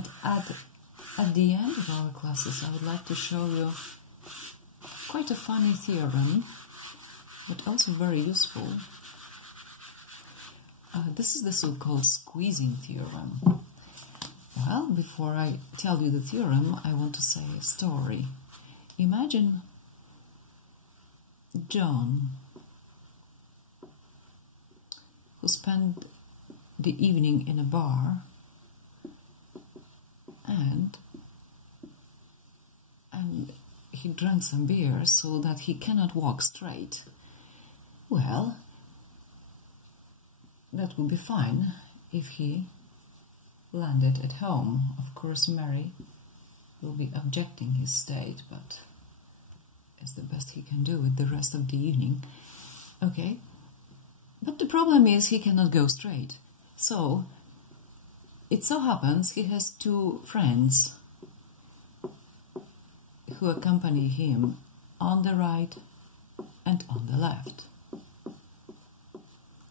And at the end of our classes, I would like to show you quite a funny theorem, but also very useful. This is the so-called squeezing theorem. Well, before I tell you the theorem, I want to say a story. Imagine John, who spent the evening in a bar and he drank some beer so that he cannot walk straight. Well, that would be fine if he landed at home. Of course, Mary will be objecting his state, but it's the best he can do with the rest of the evening. Okay, but the problem is he cannot go straight. So it so happens he has two friends who accompany him on the right and on the left.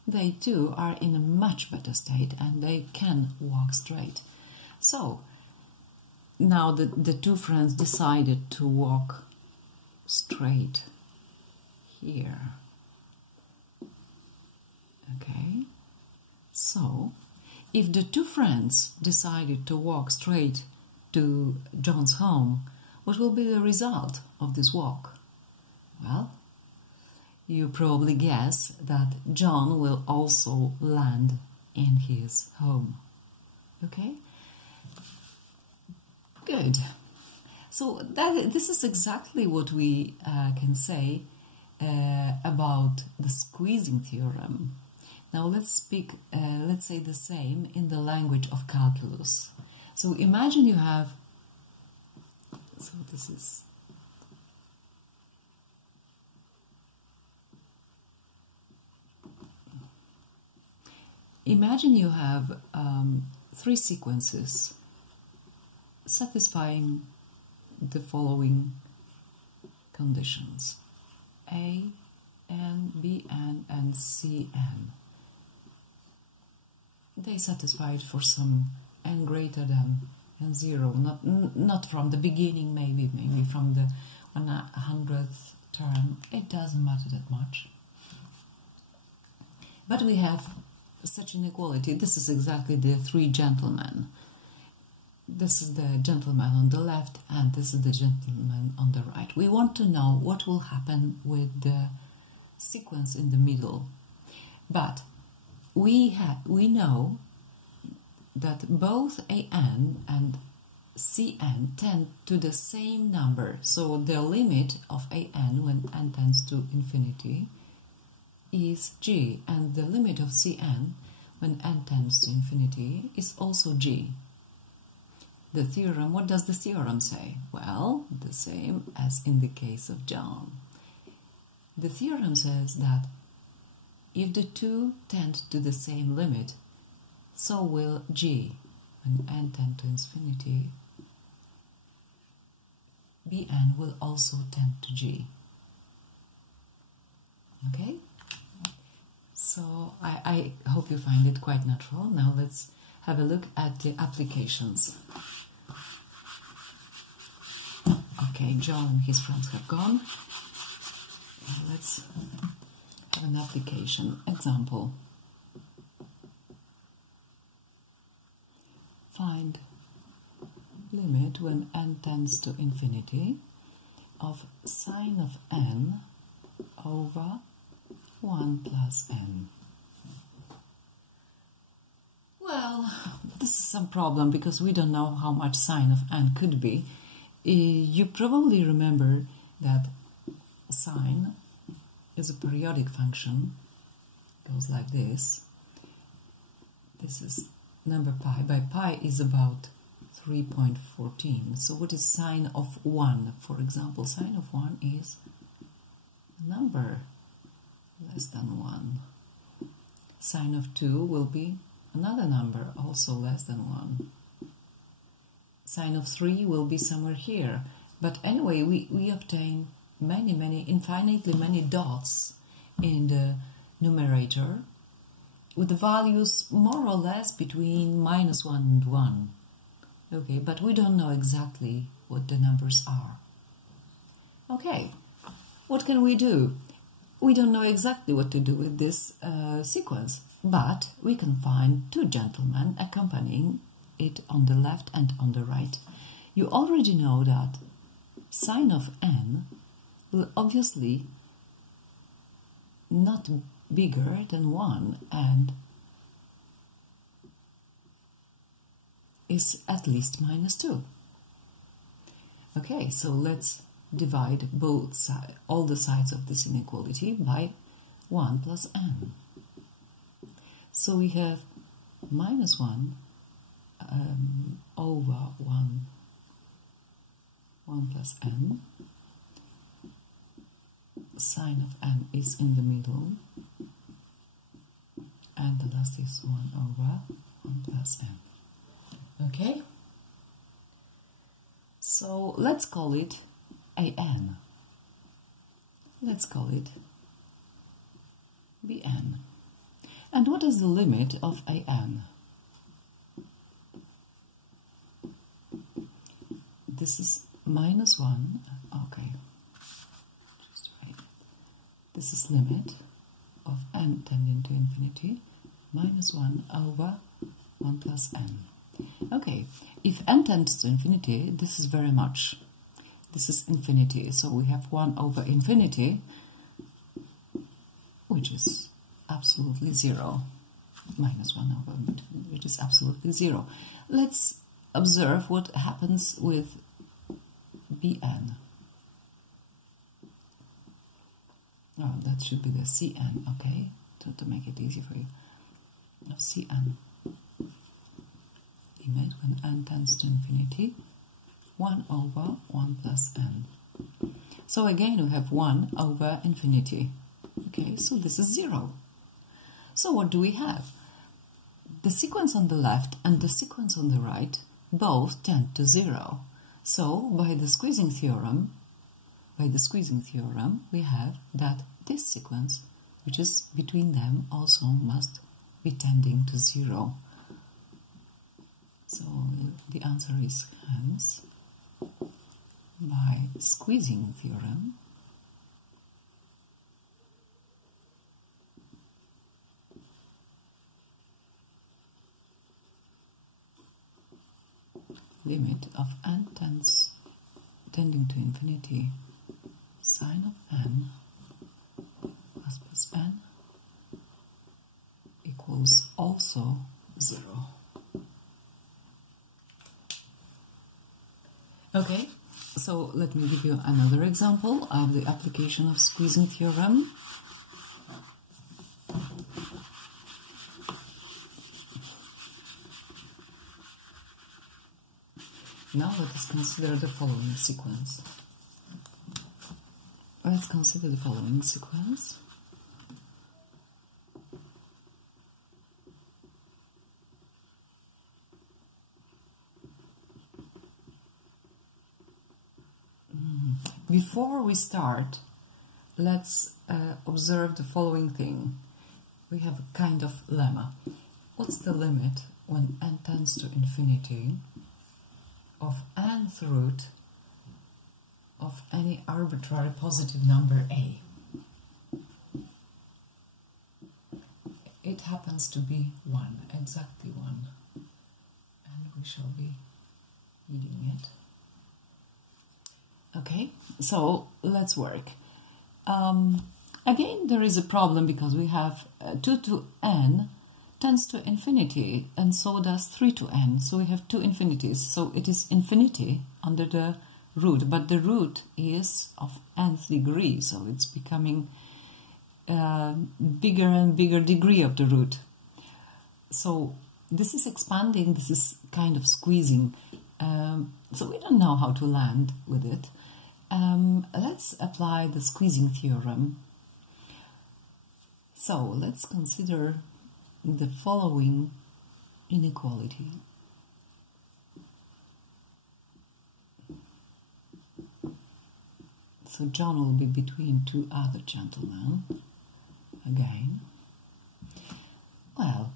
They too are in a much better state and they can walk straight. So now the two friends decided to walk straight here. Okay, so if the two friends decided to walk straight to John's home, what will be the result of this walk? Well, you probably guess that John will also land in his home. Okay? Good. So this is exactly what we can say about the squeezing theorem. Now let's say the same in the language of calculus. So imagine you have, imagine you have three sequences satisfying the following conditions: A, N, B, N, and C, N. They satisfy it for some n greater than 0, not from the beginning, maybe from the 100th term. It doesn't matter that much. But we have such inequality. This is exactly the three gentlemen. This is the gentleman on the left and this is the gentleman on the right. We want to know what will happen with the sequence in the middle. But we know that both AN and CN tend to the same number. So the limit of AN when n tends to infinity is G, and the limit of Cn when n tends to infinity is also G. The theorem, what does the theorem say? Well, the same as in the case of John. The theorem says that if the two tend to the same limit, so will G. When n tends to infinity, Bn will also tend to G. Okay? So I hope you find it quite natural. Now let's have a look at the applications. Okay, John and his friends have gone. Now let's have an application. Example. Find limit when n tends to infinity of sine of n over 1 plus n. Well, this is some problem because we don't know how much sine of n could be. You probably remember that sine is a periodic function. It goes like this. This is number pi. By pi is about 3.14. So what is sine of 1? For example, sine of 1 is a number less than 1. Sine of 2 will be another number, also less than 1. Sine of 3 will be somewhere here. But anyway, we obtain infinitely many dots in the numerator with the values more or less between -1 and 1. Okay, but we don't know exactly what the numbers are. Okay, what can we do? We don't know exactly what to do with this sequence, but we can find two gentlemen accompanying it on the left and on the right. You already know that sine of n will obviously not bigger than 1 and is at least minus 2. Okay, so let's divide both sides, all the sides of this inequality by 1 plus n. So we have minus 1 over 1 plus n. Sine of n is in the middle, and the last is 1 over 1 plus n. Okay? So let's call it an. Let's call it bn. And what is the limit of an? This is minus 1. Okay. Just write it. This is limit of n tending to infinity minus 1 over 1 plus n. Okay, if n tends to infinity, this is very much. This is infinity, so we have 1 over infinity, which is absolutely 0. Minus 1 over infinity, which is absolutely 0. Let's observe what happens with bn. Oh, that should be the cn, okay, to make it easy for you. Now cn. Limit when n tends to infinity, 1 over 1 plus n. So again we have 1 over infinity. Okay, so this is 0. So what do we have? The sequence on the left and the sequence on the right both tend to 0. So by the squeezing theorem, we have that this sequence, which is between them, also must be tending to 0. So the answer is hence, by squeezing theorem, limit of n tending to infinity, sine of n plus n equals also 0. Okay, so let me give you another example of the application of squeezing theorem. Now let us consider the following sequence. Let's consider the following sequence. Before we start, let's observe the following thing. We have a kind of lemma. What's the limit when n tends to infinity of nth root of any arbitrary positive number a? It happens to be 1, exactly 1. And we shall be reading it. Okay, so let's work. Again, there is a problem because we have 2 to n tends to infinity, and so does 3 to n. So we have two infinities. So it is infinity under the root, but the root is of nth degree, so it's becoming bigger and bigger degree of the root. So this is expanding, this is kind of squeezing. So we don't know how to land with it. Let's apply the squeezing theorem. So let's consider the following inequality. So John will be between two other gentlemen again. Well,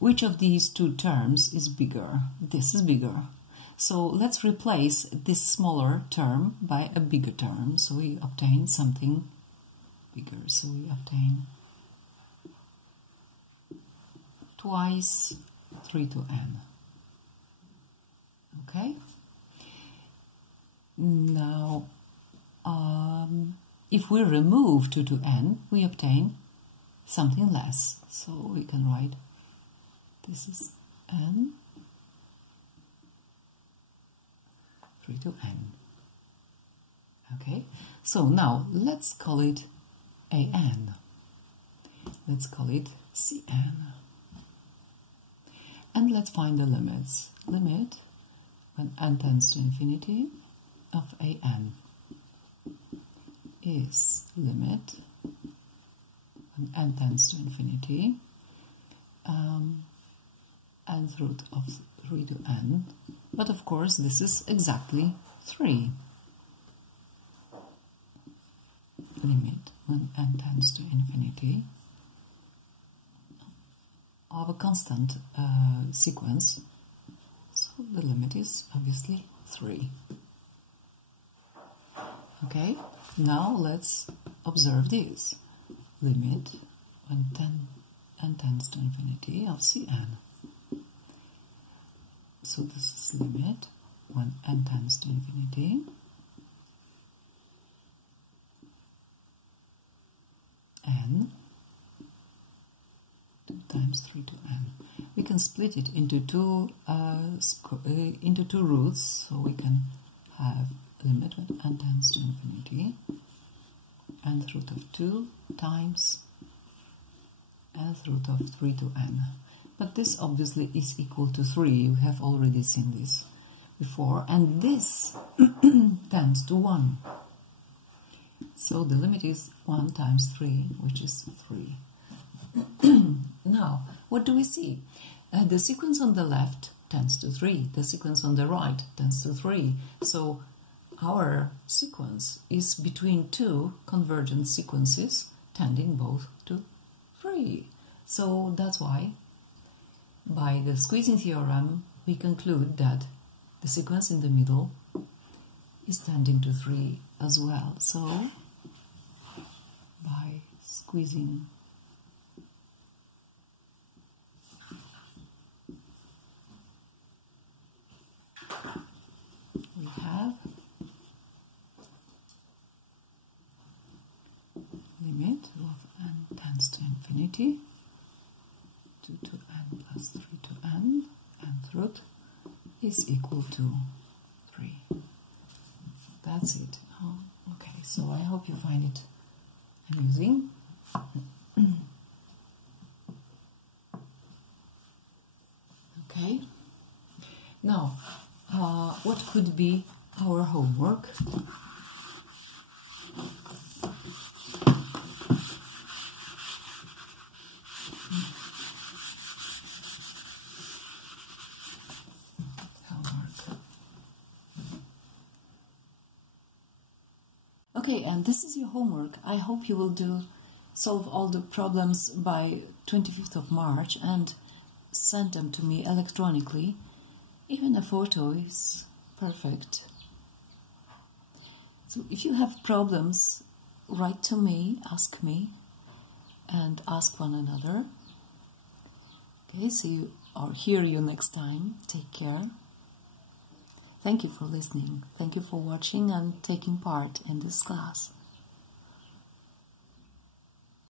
which of these two terms is bigger? This is bigger. So let's replace this smaller term by a bigger term. So we obtain something bigger. So we obtain twice 3 to n. Okay? Now, if we remove 2 to n, we obtain something less. So we can write this is n, 3 to n. Okay? So now let's call it an. Let's call it cn. And let's find the limits. Limit when n tends to infinity of an is limit when n tends to infinity nth root of 3 to n. But of course this is exactly 3. Limit when n tends to infinity of a constant sequence, so the limit is obviously 3. Okay, now let's observe this. Limit when n tends to infinity of cn. So this is limit when n tends to infinity n 2 times 3 to n. We can split it into two roots, so we can have limit when n tends to infinity nth root of 2 times nth root of 3 to n. But this obviously is equal to 3. We have already seen this before, and this tends to 1. So the limit is 1 times 3, which is 3. Now, what do we see? The sequence on the left tends to 3. The sequence on the right tends to 3. So our sequence is between two convergent sequences tending both to 3. So that's why, by the squeezing theorem, we conclude that the sequence in the middle is tending to 3 as well. So, by squeezing we have limit of n tends to infinity 2 to n plus 3 to n, nth root is equal to 3. That's it. Oh, okay, so I hope you find it amusing. Okay. Now, what could be our homework? Okay, and this is your homework. I hope you will solve all the problems by 25th of March and send them to me electronically. Even a photo is perfect. So if you have problems, write to me, ask me, and ask one another. Okay, see you or hear you next time. Take care. Thank you for listening. Thank you for watching and taking part in this class.